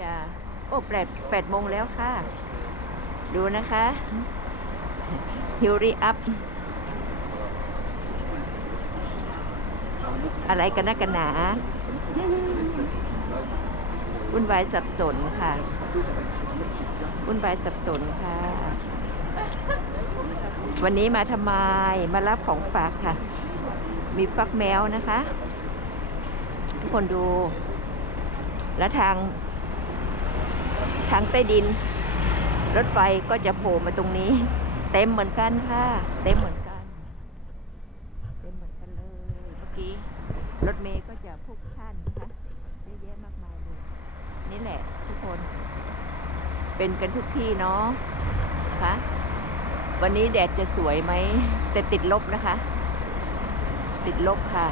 จะโอ้แปดแปดโมงแล้วค่ะ ดูนะคะฮิวรี่อัพอะไรกันนะกันหนาวุ่นวายสับสนค่ะวุ่นวายสับสนค่ะ วันนี้มาทำไมมารับของฝากค่ะ มีฟักแมวนะคะ ทุกคนดู แล้วทาง ทางใต้ดิน รถไฟก็จะโผล่มาตรงนี้ เต็มเหมือนกันค่ะ เต็มเหมือนกัน เต็มเหมือนกันเลยเมื่อกี้รถเมย์ก็จะพลุกพล่านนะคะเยอะแยะมากมายเลยนี่แหละทุกคน เป็นกันทุกที่เนาะนะคะวันนี้แดดจะสวยไหมแต่ติดลบนะคะ ติดลบค่ะ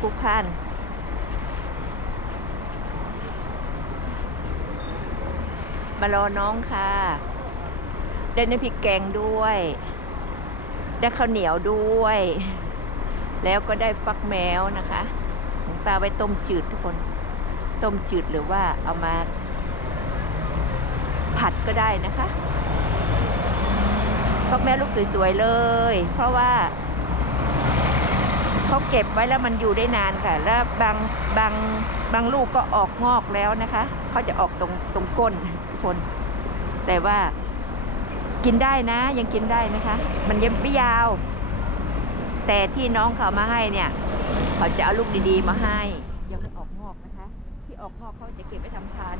พลุกพล่านมารอน้องค่ะ ได้น้ำพริกแกงด้วย ได้ข้าวเหนียวด้วย แล้วก็ได้ฟักแมวนะคะปลาไว้ต้มจืดทุกคน ต้มจืดหรือว่าเอามา ผัดก็ได้นะคะฟักแมวลูกสวยๆเลย เพราะว่า เขาเก็บไว้แล้วมันอยู่ได้นานค่ะ แล้วบางบางบางลูกก็ออกงอกแล้วนะคะเขาจะออกตรงตรงก้นคน แต่ว่ากินได้นะ ยังกินได้นะคะ มันยังไม่ยาว แต่ที่น้องเขามาให้เนี่ย เขาจะเอาลูกดีๆมาให้ ยังไม่ออกงอกนะคะ ที่ออกงอกเขาจะเก็บไว้ทำทาน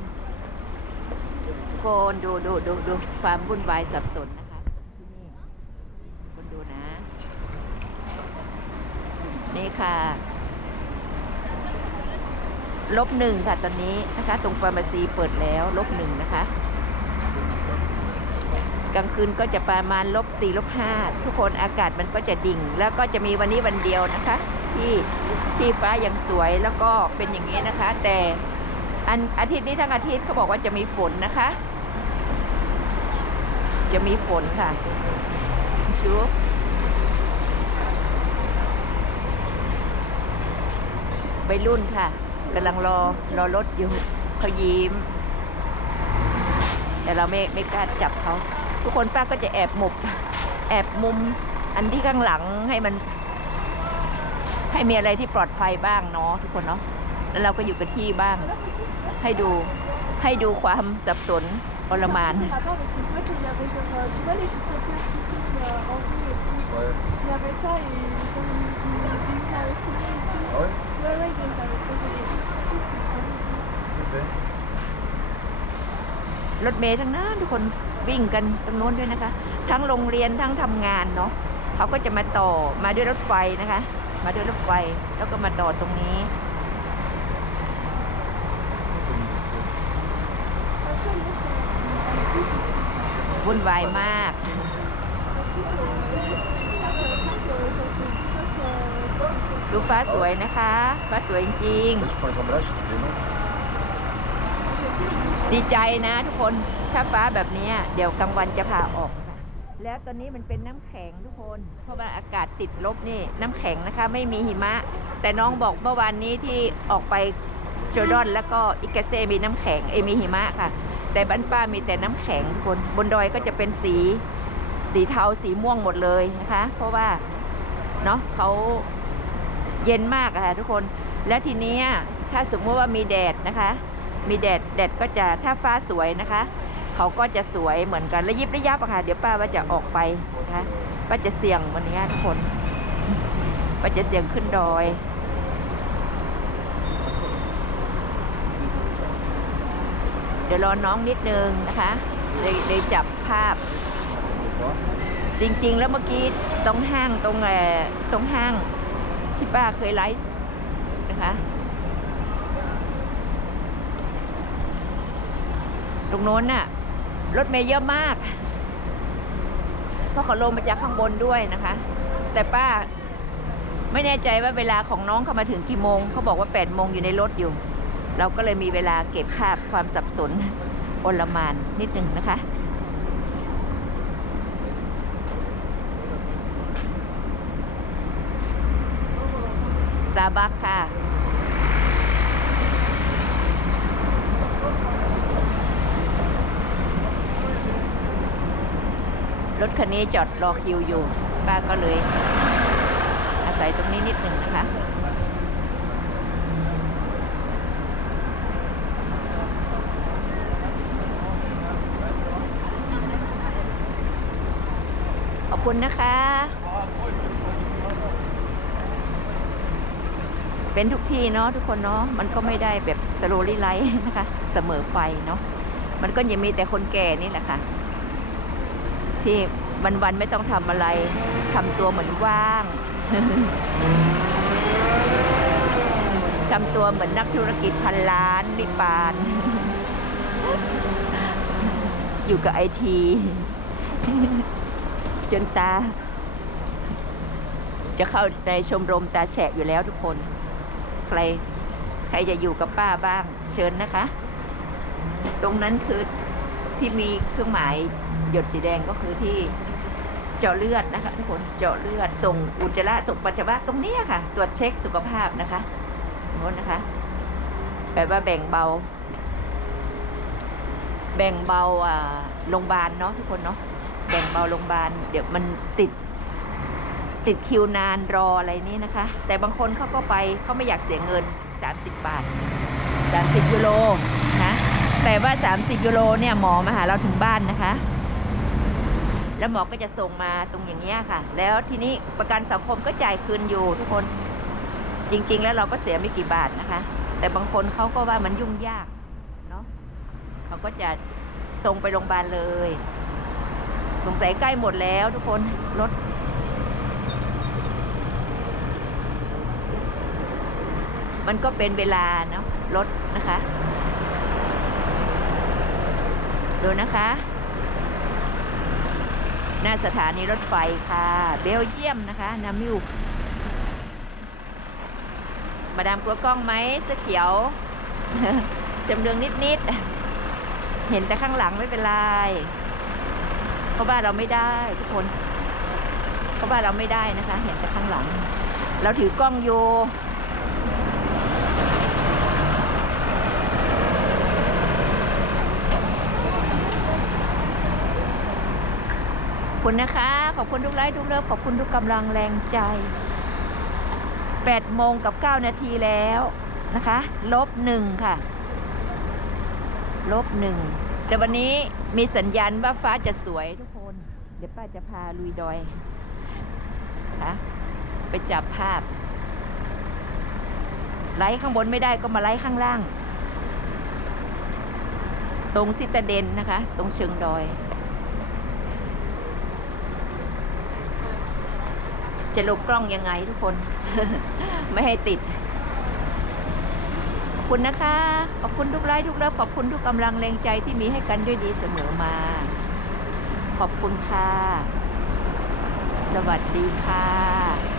โกนดูดูดูดูความวุ่นวายสับสนนะคะ ที่นี่คนดูนะ นี่ค่ะ ลบหนึ่งค่ะตอนนี้นะคะ ตรงฟาร์มาซีเปิดแล้วลบหนึ่งนะคะ กลางคืนก็จะประมาณลบสี่ลบห้าทุกคนอากาศมันก็จะดิ่ง แล้วก็จะมีวันนี้วันเดียวนะคะ ที่ที่ฟ้ายังสวยแล้วก็เป็นอย่างนี้นะคะ แต่อันอาทิตย์นี้ทั้งอาทิตย์เขาบอกว่าจะมีฝนนะคะ จะมีฝนค่ะชู วัยรุ่นค่ะกำลังรอรอรถอยู่เขายิ้ม แต่เราไม่ไม่กล้าจับเขา ทุกคนป้าก็จะแอบหมบแอบมุมอันที่ข้างหลังให้มัน ให้มีอะไรที่ปลอดภัยบ้างเนาะทุกคนเนาะแล้วเราก็อยู่กับที่บ้าง ให้ดูให้ดูความสับสนอลมาน Ouais. รถเมย์ทั้งนั้นทุกคนวิ่งกันตรงโน้นด้วยนะคะ ทั้งโรงเรียนทั้งทำงานเนาะเขาก็จะมาต่อมาด้วยรถไฟนะคะ มาด้วยรถไฟแล้วก็มาต่อตรงนี้วุ่นวายมาก ดูฟ้าสวยนะคะ ฟ้าสวยจริง Là, je prends les emballages et tu les mets. ๆดีใจนะทุกคนถ้าฟ้าแบบนี้เดี๋ยวกลางวันจะพาออกนะคะแล้วตอนนี้มันเป็นน้ำแข็งทุกคน เพราะว่าอากาศติดลบนี่น้ำแข็งนะคะ ไม่มีหิมะ แต่น้องบอกเมื่อวานนี้ที่ออกไปโจดอนแล้วก็อิกาเซมีน้ำแข็งเอยมีหิมะค่ะ แต่บ้านป้ามีแต่น้ำแข็งทุกคนบนดอยก็จะเป็นสีสีเทาสีม่วงหมดเลยนะคะ เพราะว่าเนาะเขา เย็นมากค่ะทุกคน แล้วทีนี้ถ้าสมมติว่ามีแดดนะคะ มีแดดแดดก็จะถ้าฟ้าสวยนะคะ เขาก็จะสวยเหมือนกันระยิบระยับอะค่ะเดี๋ยวป้าว่าจะออกไปนะคะป้าจะเสี่ยงวันนี้ทุกคนป้าจะเสี่ยงขึ้นดอยเดี๋ยวรอน้องนิดนึงนะคะเลยจับภาพ จริง ๆ แล้วเมื่อกี้ตรงห้างตรงเอ่อตรงห้าง ที่ป้าเคยไลฟ์นะคะตรงโน้นน่ะ รถเมย์เยอะมาก เพราะเขาลงมาจากข้างบนด้วยนะคะ แต่ป้าไม่แน่ใจว่าเวลาของน้องเข้ามาถึงกี่โมง เขาบอกว่าแปดโมงอยู่ในรถอยู่ เราก็เลยมีเวลาเก็บภาพความสับสนโอลมานนิดหนึ่งนะคะ ตาร์บัคค่ะ รถคันนี้จอดรอคิวอยู่ ป้าก็เลย อาศัยตรงนี้นิดหนึ่งนะคะขอบคุณนะคะ เป็นทุกที่เนาะทุกคนเนาะมันก็ไม่ได้แบบสโลลี่ไลท์นะคะ เสมอไปเนาะมันก็ยังมีแต่คนแก่นี่แหละค่ะ ที่วันๆไม่ต้องทำอะไรทำตัวเหมือนว่างทำตัวเหมือนนักธุรกิจพันล้านนิปาน อยู่กับไอที จนตา จะเข้าในชมรมตาแฉะอยู่แล้วทุกคน ใคร ใครจะอยู่กับป้าบ้าง เชิญนะคะ ตรงนั้นคือที่มีเครื่องหมายหยดสีแดงก็คือที่เจาะเลือดนะคะทุกคนเจาะเลือดส่งอุจจาระส่งปัสสาวะตรงนี้ค่ะ ตรวจเช็คสุขภาพนะคะงนู้นนะคะแปลว่าแบ่งเบา แบ่งเบาโรงพยาบาลเนาะทุกคนเนาะแบ่งเบาโรงพยาบาลเดี๋ยวมันติด ติดคิวนานรออะไรนี้นะคะ แต่บางคนเขาก็ไปเขาไม่อยากเสียเงิน 30 บาท 30 ยูโรนะแต่ว่า 30 ยูโรเนี่ยหมอมาหาเราถึงบ้านนะคะ แล้วหมอก็จะส่งมาตรงอย่างเงี้ยค่ะ แล้วทีนี้ประกันสังคมก็จ่ายคืนอยู่ทุกคนจริง ๆ แล้วเราก็เสียไม่กี่บาทนะคะ แต่บางคนเขาก็ว่ามันยุ่งยากเนาะเขาก็จะตรงไปโรงพยาบาลเลยสงสัยใกล้หมดแล้วทุกคนรถ มันก็เป็นเวลาเนาะรถนะคะ ดูนะคะ หน้าสถานีรถไฟค่ะ เบลเยียมนะคะนามิวมาดามกลัวกล้องไหมเสื้อเขียวเสียมเรืองนิดๆ เห็นแต่ข้างหลังไม่เป็นไรเพราะว่าเราไม่ได้ทุกคน เพราะว่าเราไม่ได้นะคะ เห็นแต่ข้างหลัง เราถือกล้องอยู่ ขอบ คุณนะคะ ขอบคุณทุกไลค์ทุกเลิฟขอบคุณทุกกำลังแรงใจ8โมงกับ 9 นาทีแล้วนะคะ ลบหนึ่งค่ะ ลบหนึ่งแต่วันนี้มีสัญญาณว่าฟ้าจะสวยทุกคน เดี๋ยวป้าจะพาลุยดอยนะไปจับภาพ ไลค์ข้างบนไม่ได้ก็มาไลค์ข้างล่าง ตรงซิตาเดนนะคะ ตรงเชิงดอย จะลบกล้องยังไงทุกคน ไม่ให้ติด ขอบคุณนะคะ ขอบคุณทุกไลค์ทุกเลิฟขอบคุณทุกกำลังแรงใจที่มีให้กันด้วยดีเสมอมา ขอบคุณค่ะ สวัสดีค่ะ